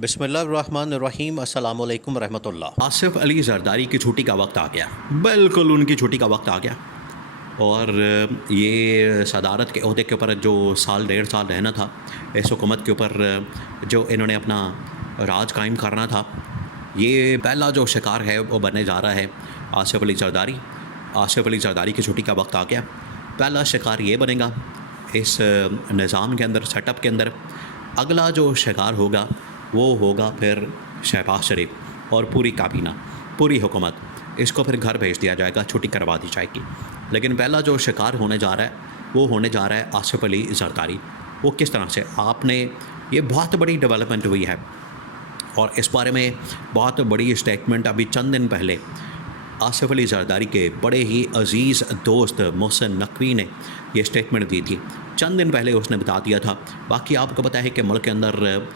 बिस्मिल्लाहिर्रहमानिर्रहीम अस्सलामु अलैकुम रहमतुल्लाह। आसिफ अली जरदारी की छुट्टी का वक्त आ गया, बिल्कुल उनकी छुट्टी का वक्त आ गया। और ये सदारत के ओहदे के ऊपर जो साल डेढ़ साल रहना था, इस हुकूमत के ऊपर जो इन्होंने अपना राज कायम करना था, ये पहला जो शिकार है वो बनने जा रहा है आसिफ अली जरदारी। आसिफ अली जरदारी की छुट्टी का वक्त आ गया। पहला शिकार ये बनेगा इस निज़ाम के अंदर, सेटअप के अंदर। अगला जो शिकार होगा वो होगा फिर शहबाज शरीफ और पूरी काबीना, पूरी हुकूमत। इसको फिर घर भेज दिया जाएगा, छुट्टी करवा दी जाएगी। लेकिन पहला जो शिकार होने जा रहा है वो होने जा रहा है आसिफ अली जरदारी। वो किस तरह से, आपने ये बहुत बड़ी डेवलपमेंट हुई है और इस बारे में बहुत बड़ी स्टेटमेंट अभी चंद दिन पहले आसिफ अली जरदारी के बड़े ही अज़ीज़ दोस्त मोहसिन नकवी ने ये स्टेटमेंट दी थी। चंद दिन पहले उसने बता दिया था। बाकी आपको पता है कि मुल्क के अंदर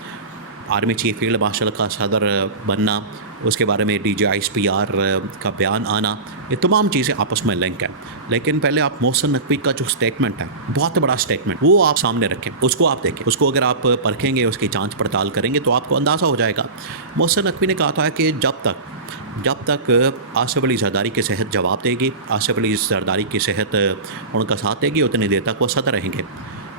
आर्मी चीफ फील्ड मार्शल का सदर बनना, उसके बारे में DGISPR का बयान आना, ये तमाम चीज़ें आपस में लिंक हैं। लेकिन पहले आप मोहसिन नकवी का जो स्टेटमेंट है, बहुत बड़ा स्टेटमेंट, वो आप सामने रखें, उसको आप देखें। उसको अगर आप परखेंगे, उसकी जांच पड़ताल करेंगे तो आपको अंदाज़ा हो जाएगा। मोहसिन नकवी ने कहा था कि जब तक आसिफ अली जरदारी की सेहत जवाब देगी, आसिफ अली जरदारी की सेहत उनका साथ देगी, उतनी देर तक वो सदर रहेंगे।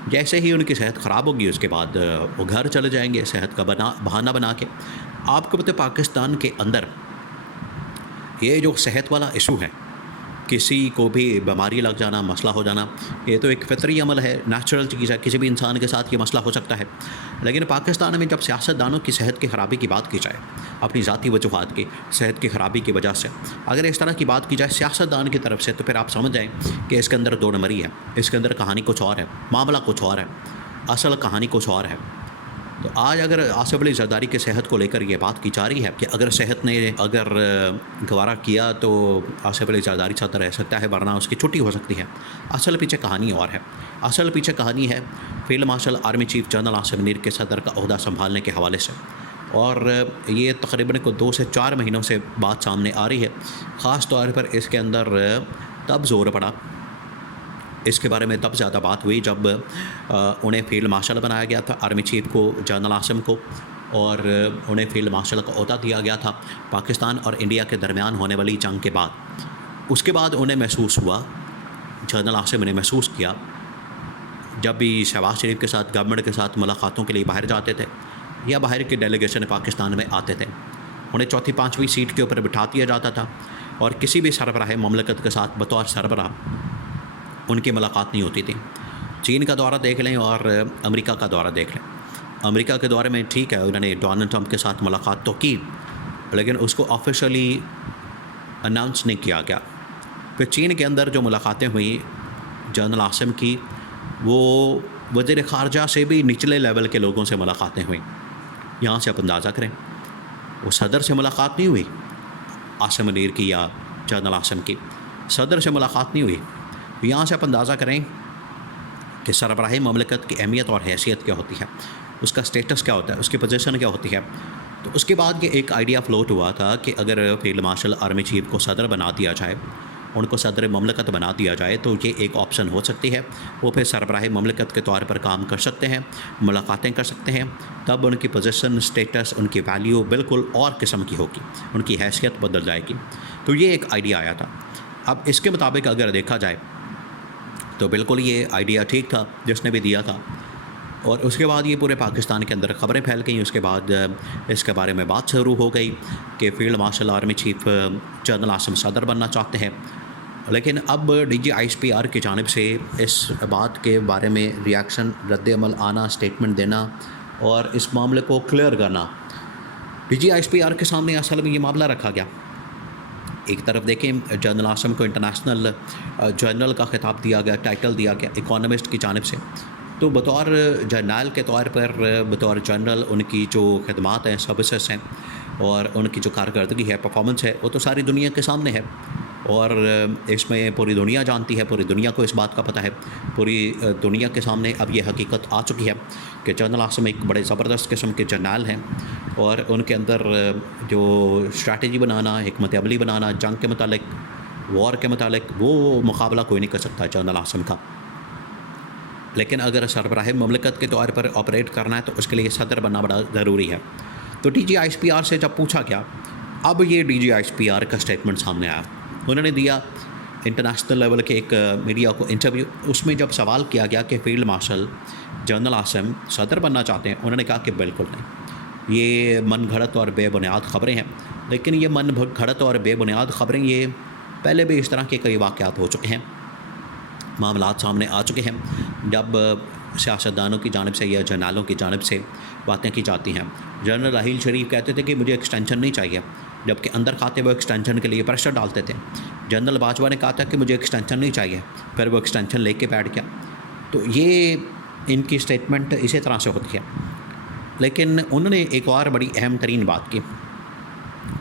जैसे ही उनकी सेहत ख़राब होगी उसके बाद वो घर चले जाएंगे, सेहत का बहाना बना के। आपको पता है पाकिस्तान के अंदर ये जो सेहत वाला इशू है, किसी को भी बीमारी लग जाना, मसला हो जाना, ये तो एक फितरी अमल है, नेचुरल चीज़ है। किसी भी इंसान के साथ ये मसला हो सकता है। लेकिन पाकिस्तान में जब सियासतदानों की सेहत की ख़राबी की बात की जाए, अपनी ज़ाती वजूहात की सेहत की ख़राबी की वजह से अगर इस तरह की बात की जाए सियासतदान की तरफ से, तो फिर आप समझ जाएँ कि इसके अंदर दो नंबरी है, इसके अंदर कहानी कुछ और है, मामला कुछ और है, असल कहानी कुछ और है। तो आज अगर आसिफ अली जरदारी की सेहत को लेकर ये बात की जा रही है कि अगर सेहत ने अगर गवारा किया तो आसिफ अली जरदारी सदर रह सकता है, वरना उसकी छुट्टी हो सकती है। असल पीछे कहानी और है। असल पीछे कहानी है field marshal army chief general Asim Munir के सदर का ओहदा संभालने के हवाले से। और ये तकरीबन को 2 से 4 महीनों से बात सामने आ रही है। ख़ास तौर पर इसके अंदर तब ज़ोर पड़ा, इसके बारे में तब ज़्यादा बात हुई जब उन्हें फील्ड मार्शल बनाया गया था, आर्मी चीफ को, जनरल आसिम को, और उन्हें फील्ड मार्शल का ओहदा दिया गया था पाकिस्तान और इंडिया के दरमियान होने वाली जंग के बाद। उसके बाद उन्हें महसूस हुआ, जनरल आसिम ने महसूस किया, जब भी शहबाज शरीफ के साथ, गवर्नमेंट के साथ मुलाकातों के लिए बाहर जाते थे या बाहर के डेलीगेशन पाकिस्तान में आते थे, उन्हें चौथी पाँचवीं सीट के ऊपर बिठा दिया जाता था और किसी भी सरबराह ममलकत के साथ बतौर सरबराह उनकी मुलाकात नहीं होती थी। चीन का दौरा देख लें और अमेरिका का दौरा देख लें। अमेरिका के दौरे में ठीक है, उन्होंने डोनाल्ड ट्रंप के साथ मुलाकात तो की, लेकिन उसको ऑफिशियली अनाउंस नहीं किया गया। फिर चीन के अंदर जो मुलाकातें हुई जनरल आसिम की, वो वज़ीर ख़ारजा से भी निचले लेवल के लोगों से मुलाकातें हुई। यहाँ से आप अंदाज़ा करें, वो सदर से मुलाकात नहीं हुई आसिम मुनीर की या जनरल आसिम की, सदर से मुलाकात नहीं हुई। यहाँ से आप अंदाज़ा करें कि सरबराही ममलकत की अहमियत और हैसियत क्या होती है, उसका स्टेटस क्या होता है, उसकी पोजीशन क्या होती है। तो उसके बाद ये एक आइडिया फ्लोट हुआ था कि अगर फील्ड मार्शल आर्मी चीफ को सदर बना दिया जाए, उनको सदर ममलकत बना दिया जाए, तो ये एक ऑप्शन हो सकती है। वो फिर सरबराही ममलकत के तौर पर काम कर सकते हैं, मुलाकातें कर सकते हैं। तब उनकी पोजीशन, स्टेटस, उनकी वैल्यू बिल्कुल और किस्म की होगी, उनकी हैसियत बदल जाएगी। तो ये एक आइडिया आया था। अब इसके मुताबिक अगर देखा जाए तो बिल्कुल ये आइडिया ठीक था जिसने भी दिया था। और उसके बाद ये पूरे पाकिस्तान के अंदर ख़बरें फैल गई। उसके बाद इसके बारे में बात शुरू हो गई कि field marshal army chief general Asim सदर बनना चाहते हैं। लेकिन अब DGISPR की जानिब से इस बात के बारे में रिएक्शन, रद्द-ए-अमल आना, स्टेटमेंट देना और इस मामले को क्लियर करना, DGISPR के सामने असल में ये मामला रखा गया। एक तरफ देखें, जनरल आसिम को इंटरनेशनल जर्नल का खिताब दिया गया, टाइटल दिया गया इकोनॉमिस्ट की जानिब से। तो बतौर जर्नल के तौर पर, बतौर जनरल, उनकी जो खदमात हैं, सर्विसेज हैं और उनकी जो कारकर्दगी है, परफॉर्मेंस है, वो तो सारी दुनिया के सामने है। और इसमें पूरी दुनिया जानती है, पूरी दुनिया को इस बात का पता है, पूरी दुनिया के सामने अब ये हकीकत आ चुकी है कि जनरल आसिम एक बड़े ज़बरदस्त किस्म के जर्नल हैं और उनके अंदर जो स्ट्रैटेजी बनाना, हिकमत अमली बनाना, जंग के मतलब, वॉर के मतलब, वो मुकाबला कोई नहीं कर सकता जनरल आसिम का। लेकिन अगर सरबराह ममलकत के तौर पर ऑपरेट करना है तो उसके लिए सदर बनना बड़ा ज़रूरी है। तो DGISPR से जब पूछा गया, अब ये DGISPR का स्टेटमेंट सामने आया। उन्होंने दिया इंटरनेशनल लेवल के एक मीडिया को इंटरव्यू। उसमें जब सवाल किया गया कि फील्ड मार्शल जनरल आसिम सदर बनना चाहते हैं, उन्होंने कहा कि बिल्कुल नहीं, ये मन घड़त और बेबुनियाद ख़बरें हैं। लेकिन ये मन घड़त और बेबुनियाद ख़बरें ये पहले भी इस तरह के कई वाक़यात हो चुके हैं, मामलात सामने आ चुके हैं, जब सियासतदानों की जानिब से या जर्नलों की जानिब से बातें की जाती हैं। जनरल राहील शरीफ कहते थे कि मुझे एक्सटेंशन नहीं चाहिए, जबकि अंदर खाते वो एक्सटेंशन के लिए प्रेशर डालते थे। जनरल बाजवा ने कहा था कि मुझे एक्सटेंशन नहीं चाहिए, फिर वो एक्सटेंशन लेके बैठ गया। तो ये इनकी स्टेटमेंट इसी तरह से होती है। लेकिन उन्होंने एक और बड़ी अहम तरीन बात की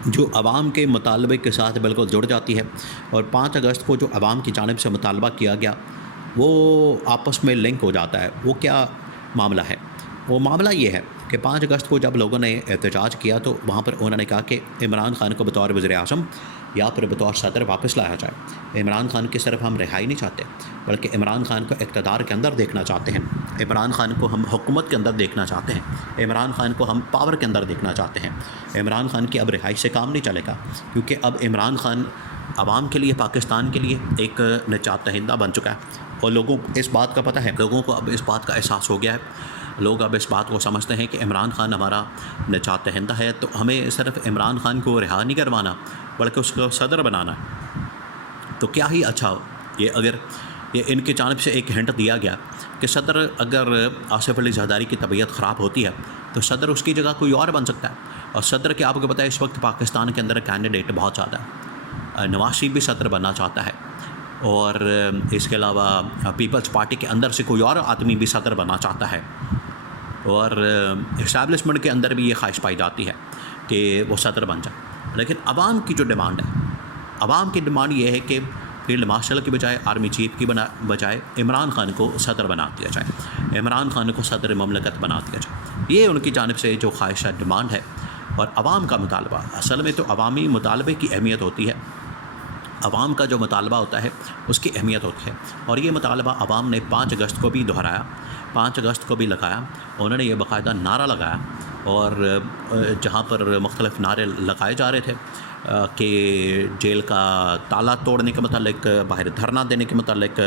जो आवाम के मुतालबे के साथ बिल्कुल जुड़ जाती है, और 5 अगस्त को जो आवाम की जानिब से मुतालबा किया गया वो आपस में लिंक हो जाता है। वो क्या मामला है? वो मामला ये है कि 5 अगस्त को जब लोगों ने एहतजाज किया तो वहाँ पर उन्होंने कहा कि इमरान खान को बतौर वज़ीर-ए-आज़म या फिर बतौर सदर वापस लाया जाए। इमरान खान की सिर्फ हम रिहाई नहीं चाहते, बल्कि इमरान खान को इक़्तिदार के अंदर देखना चाहते हैं, इमरान खान को हम हुकूमत के अंदर देखना चाहते हैं, इमरान खान को हम पावर के अंदर देखना चाहते हैं। इमरान खान की अब रिहाई से काम नहीं चलेगा, क्योंकि अब इमरान खान आवाम के लिए, पाकिस्तान के लिए एक निजात दहिंदा बन चुका है। और लोगों को इस बात का पता है, लोगों को अब इस बात का एहसास हो गया है, लोग अब इस बात को समझते हैं कि इमरान खान हमारा निजात दहिंदा है। तो हमें सिर्फ इमरान खान को रिहा नहीं करवाना, बल्कि उसको सदर बनाना है। तो क्या ही अच्छा हो ये अगर ये इनकी जानिब से एक हिंट दिया गया कि सदर, अगर आसिफ अली ज़रदारी की तबीयत ख़राब होती है तो सदर उसकी जगह कोई और बन सकता है। और सदर के आपको पता है इस वक्त पाकिस्तान के अंदर कैंडिडेट बहुत ज़्यादा है। नवाज शरीफ भी सदर बनना चाहता है, और इसके अलावा पीपल्स पार्टी के अंदर से कोई और आदमी भी सदर बनना चाहता है, और इस्टेब्लिशमेंट के अंदर भी ये ख्वाहिश पाई जाती है कि वो सदर बन जाए। लेकिन आवाम की जो डिमांड है, आवाम की डिमांड ये है कि फील्ड मार्शल की बजाय, आर्मी चीफ की बजाय इमरान खान को सदर बना दिया जाए, इमरान खान को सदर ममलकत बना दिया जाए। ये उनकी जानिब से जो ख्वाहिश है, डिमांड है। और आवाम का मुतालबा, असल में तो अवामी मुतालबे की अहमियत होती है, आवाम का जो मुतालबा होता है उसकी अहमियत होती है। और ये मुतालबा आवाम ने 5 अगस्त को भी दोहराया, 5 अगस्त को भी लगाया। उन्होंने ये बाकायदा नारा लगाया, और जहाँ पर मुख्तलिफ नारे लगाए जा रहे थे कि जेल का ताला तोड़ने के मतलब, बाहर धरना देने के मतलब,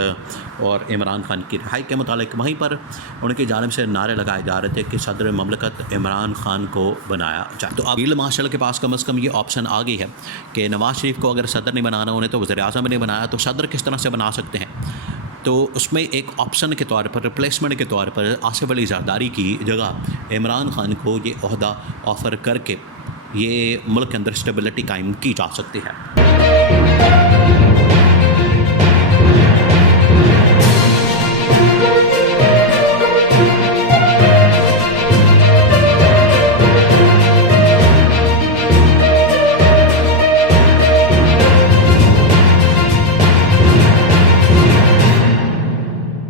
और इमरान खान की रिहाई के मतलब, वहीं पर उनकी जानिब से नारे लगाए जा रहे थे कि सदर ममलकत इमरान खान को बनाया जाए। तो अब फील्ड मार्शल के पास कम से कम ये ऑप्शन आ गई है कि नवाज शरीफ को अगर सदर नहीं बनाना, उन्हें तो वज़ीर-ए-आज़म ने बनाया, तो सदर किस तरह से बना सकते हैं। तो उसमें एक ऑप्शन के तौर पर, रिप्लेसमेंट के तौर पर आसिफ अली ज़रदारी की जगह इमरान खान को ये ओहदा ऑफ़र करके ये मुल्क के अंदर स्टेबिलिटी कायम की जा सकती है।